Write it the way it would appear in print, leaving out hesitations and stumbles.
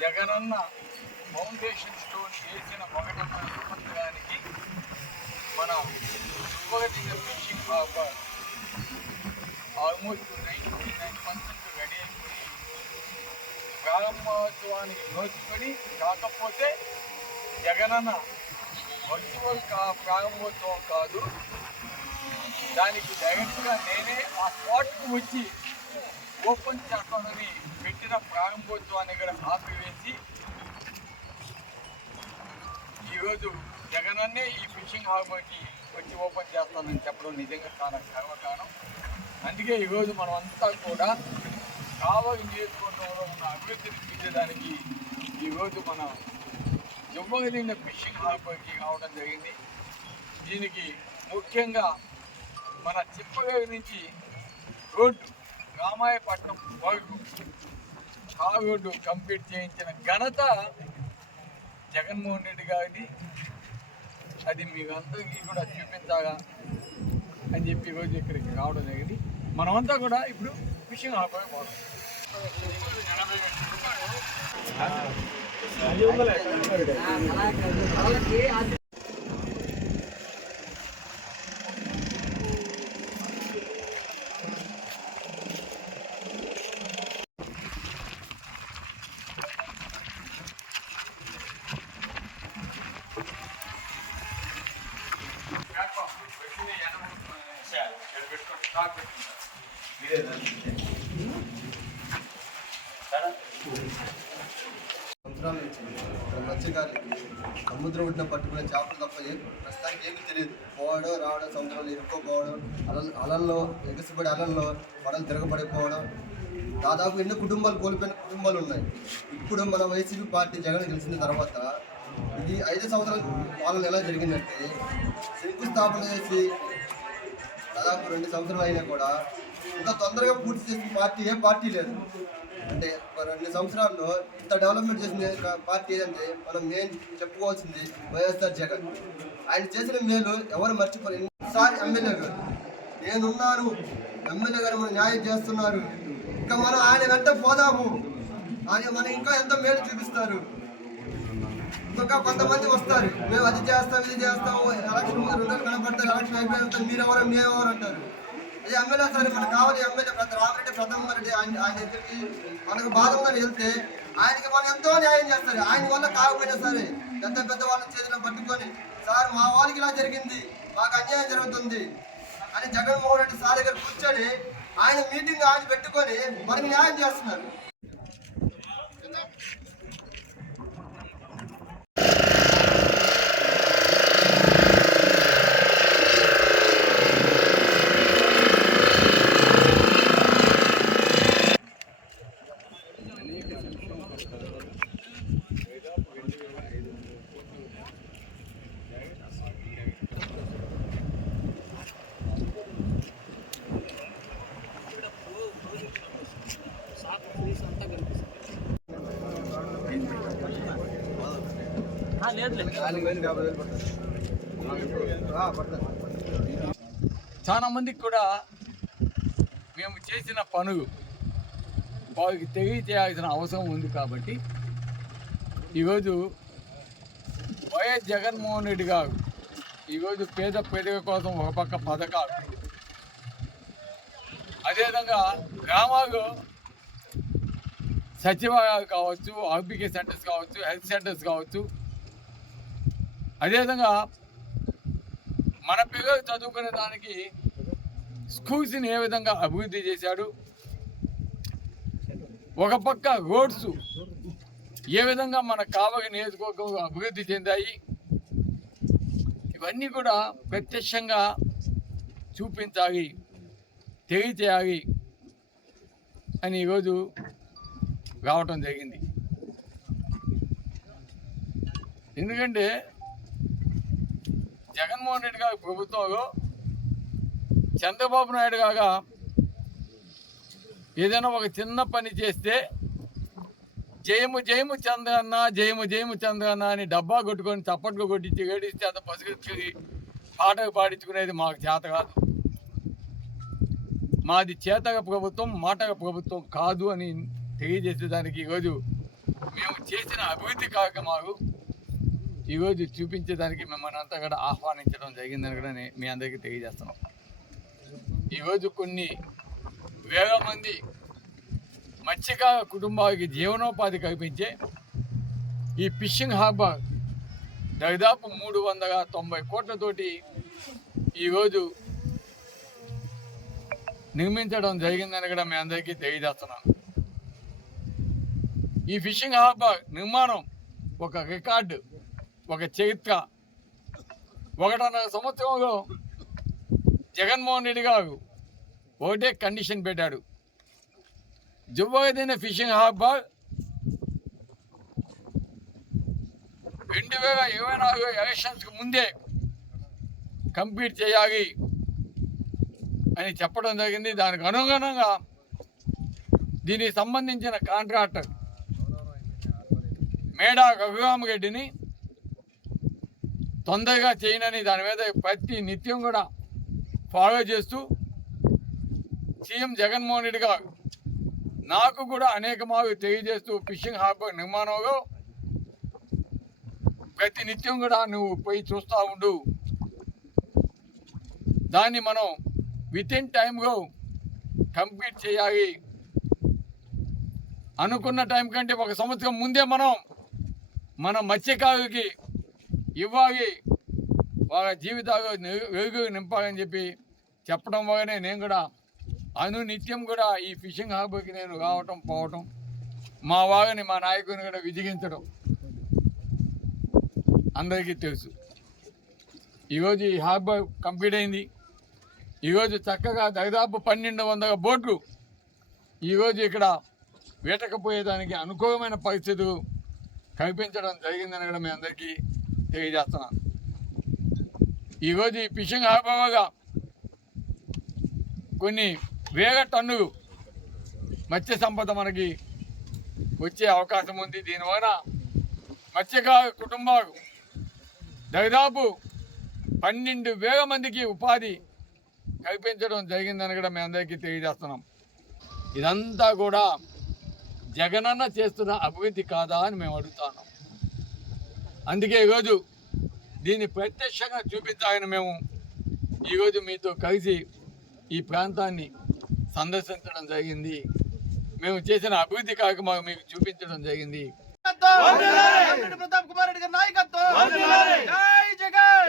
Jagananna foundation stone చేసిన ఒకటన్న సంవత్సరానికి మన Tungabhadra fishing harbour almost 99% ready అయిపోయి ప్రారంభోత్సవానికి నోచుకొని, కాకపోతే జగనన్న వర్చువల్ ప్రారంభోత్సవం కాదు, దానికి డైరెక్ట్గా నేనే ఆ స్పాట్కు వచ్చి ఓపెన్ చేస్తానని పెట్టిన ప్రారంభోత్సవాన్ని కూడా ఆపివేసి ఈరోజు జగనన్నే ఈ ఫిషింగ్ హార్బర్కి వచ్చి ఓపెన్ చేస్తానని చెప్పడం నిజంగా చాలా గర్వకారణం. అందుకే ఈరోజు మనమంతా కూడా కావలి నియోజకవర్గంలో ఉన్న అభివృద్ధిని చూసేదానికి ఈరోజు మన దుమ్మగదిన ఫిషింగ్ హార్బర్కి రావడం జరిగింది. దీనికి ముఖ్యంగా మన చిప్పగడి నుంచి రోడ్డు రామాయపట్నం వరకు ఆ రోడ్డు కంప్లీట్ చేయించిన ఘనత జగన్మోహన్ రెడ్డి గారిది. అది మీకు అందరికీ కూడా చూపించాలా అని చెప్పి ఈరోజు ఇక్కడికి రావడం జరిగింది. మనమంతా కూడా ఇప్పుడు ఫిషింగ్ హార్బర్ పోవడం. సంవత్సరాలు ఇచ్చింది మత్స్యకారులకి సముద్రం ఒడ్డున పట్టుకునే చేపలు తప్ప ప్రస్తుతానికి ఏమీ తెలియదు. పోవడం రావడం, సముద్రంలో ఇరుక్కోపోవడం, అలల్లో ఎగసిపడి అలల్లో పడలు తిరగబడిపోవడం, దాదాపు ఎన్నో కుటుంబాలు కోల్పోయిన కుటుంబాలు ఉన్నాయి. ఇప్పుడు మన వైసీపీ పార్టీ జగన్ గెలిచిన తర్వాత ఇది 5 సంవత్సరాల పాలన ఎలా జరిగిందంటే, శంకుస్థాపన చేసి దాదాపు 2 సంవత్సరాలు అయినా కూడా ఇంత తొందరగా పూర్తి చేసిన పార్టీ ఏ పార్టీ లేదు. అంటే 2 సంవత్సరాల్లో ఇంత డెవలప్మెంట్ చేసిన పార్టీ ఏదంటే మనం మెయిన్ చెప్పుకోవాల్సింది వైఎస్ఆర్ జగన్. ఆయన చేసిన మేలు ఎవరు మర్చిపోలేదు. ఈసారి ఎమ్మెల్యే గారు నేనున్నాను, ఎమ్మెల్యే గారు మనం న్యాయం చేస్తున్నారు, ఇంకా మనం ఆయన వెంట పోదాము, ఆయన మనం ఇంకా ఎంత మేలు చూపిస్తారు. ఇంకా కొంతమంది వస్తారు, మేము అది చేస్తాం ఇది చేస్తాము, ఎలక్షన్ 2 రోజులు కనపడతారు, ఎలక్షన్ అయిపోయినంత మీరెవరు మేమెవరు అంటారు. అది ఎమ్మెల్యే సరే మనకు కావాలి, ఎమ్మెల్యే రామిరెడ్డి ప్రథమ రెడ్డి ఆయన దగ్గరికి మనకు బాధ ఉందని వెళ్తే ఆయనకి మనం ఎంతో న్యాయం చేస్తారు. ఆయన వల్ల కాకపోయినా సరే పెద్ద వాళ్ళని చేతిలో పట్టుకొని, సార్ మా వాళ్ళకి ఇలా జరిగింది, మాకు అన్యాయం జరుగుతుంది అని జగన్మోహన్ రెడ్డి సార్ దగ్గర కూర్చొని ఆయన మీటింగ్ ఆయన పెట్టుకొని మనకి న్యాయం చేస్తున్నారు. చాలా మందికి కూడా మేము చేసిన పనులు వారికి తెలియచేయాల్సిన అవసరం ఉంది. కాబట్టి ఈరోజు వైఎస్ జగన్మోహన్ రెడ్డి గారు ఈరోజు పేదల కోసం ఒక పక్క పథకాలు, అదేవిధంగా గ్రామాల్లో సచివాలయాలు కావచ్చు, ఆర్బీకే సెంటర్స్ కావచ్చు, హెల్త్ సెంటర్స్ కావచ్చు, అదేవిధంగా మన పిల్లలు చదువుకునే దానికి స్కూల్స్ని ఏ విధంగా అభివృద్ధి చేశాడు, ఒక పక్క రోడ్స్ ఏ విధంగా మన కావలి నియోజకవర్గంలో అభివృద్ధి చెందాయి, ఇవన్నీ కూడా ప్రత్యక్షంగా చూపించాలి, తెలియచేయాలి అని ఈరోజు రావటం జరిగింది. ఎందుకంటే జగన్మోహన్ రెడ్డి గారి ప్రభుత్వంలో చంద్రబాబు నాయుడు గారు ఏదైనా ఒక చిన్న పని చేస్తే జయము జయము చంద్రన్న, జయము జయము చంద్రన్న అని డబ్బా కొట్టుకొని చప్పట్లు కొట్టించి ఏడిస్తే అంత పసుగుచ్చి పాటలు పాడించుకునేది మాకు చేత కాదు. మాది చేతక ప్రభుత్వం, మాటక ప్రభుత్వం కాదు అని తెలియజేసేదానికి ఈరోజు మేము చేసిన అభివృద్ధి కార్యక్రమాలు ఈరోజు చూపించేదానికి మిమ్మల్ని అంతా కూడా ఆహ్వానించడం జరిగిందని కూడా మీ అందరికీ తెలియజేస్తున్నాం. ఈరోజు కొన్ని వేల మంది మత్స్యకార కుటుంబాలకి జీవనోపాధి కల్పించే ఈ ఫిషింగ్ హార్బర్ దాదాపు 390 కోట్లతోటి ఈరోజు నిర్మించడం జరిగిందని కూడా మీ అందరికీ తెలియజేస్తున్నాను. ఈ ఫిషింగ్ హార్బర్ నిర్మాణం ఒక రికార్డు, ఒక చరిత్ర. 1.5 సంవత్సరంలో జగన్మోహన్ రెడ్డి గారు ఒకటే కండిషన్ పెట్టాడు, జువ్వదిన ఫిషింగ్ హార్బర్ 2024 ఎలక్షన్స్కి ముందే కంప్లీట్ చేయాలి అని చెప్పడం జరిగింది. దానికి అనుగుణంగా దీనికి సంబంధించిన కాంట్రాక్టర్ మేడా రఘురామరెడ్డిని తొందరగా చేయనని దాని మీద ప్రతి నిత్యం కూడా ఫాలో చేస్తూ సీఎం జగన్మోహన్ రెడ్డి గారు నాకు కూడా అనేక మార్లు తెలియజేస్తూ ఫిషింగ్ హార్బర్ నిర్మాణంలో ప్రతి నిత్యం కూడా నువ్వు పోయి చూస్తూ ఉండు, దాన్ని మనం వితిన్ టైంలో కంప్లీట్ చేయాలి, అనుకున్న టైం కంటే 1 సంవత్సరం ముందే మన మత్స్యకారులకి ఇవ్వాలి, వాళ్ళ జీవితాలు వెలుగు నింపాలని చెప్పి చెప్పడం వల్లనే నేను కూడా అనునిత్యం కూడా ఈ ఫిషింగ్ హార్బర్కి నేను రావటం పోవటం, మా వాళ్ళని మా నాయకుని కూడా విజిగించడం అందరికీ తెలుసు. ఈరోజు ఈ హార్బర్ కంప్లీట్ అయింది. ఈరోజు చక్కగా దాదాపు 1200 బోట్లు ఈరోజు ఇక్కడ వేటకపోయేదానికి అనుకూలమైన పరిస్థితులు కల్పించడం జరిగిందని కూడా మీ అందరికీ తెలియజేస్తున్నాను. ఈరోజు ఈ ఫిషింగ్ హార్బర్ వల్ల కొన్ని వేల టన్నులు మత్స్య సంపద మనకి వచ్చే అవకాశం ఉంది. దీనివల్ల మత్స్యకార కుటుంబాలు దాదాపు 12,000 మందికి ఉపాధి కల్పించడం జరిగిందని కూడా మేము అందరికీ తెలియజేస్తున్నాం. ఇదంతా కూడా జగనన్న చేస్తున్న అభివృద్ధి కాదా అని మేము అడుగుతున్నాం. అందుకే ఈరోజు దీన్ని ప్రత్యక్షంగా చూపించాలని మేము ఈరోజు మీతో కలిసి ఈ ప్రాంతాన్ని సందర్శించడం జరిగింది. మేము చేసిన అభివృద్ధి కార్యక్రమాలు మీకు చూపించడం జరిగింది. ప్రతాప్ కుమార్ రెడ్డి గారి నాయకత్వం. జై జగన్.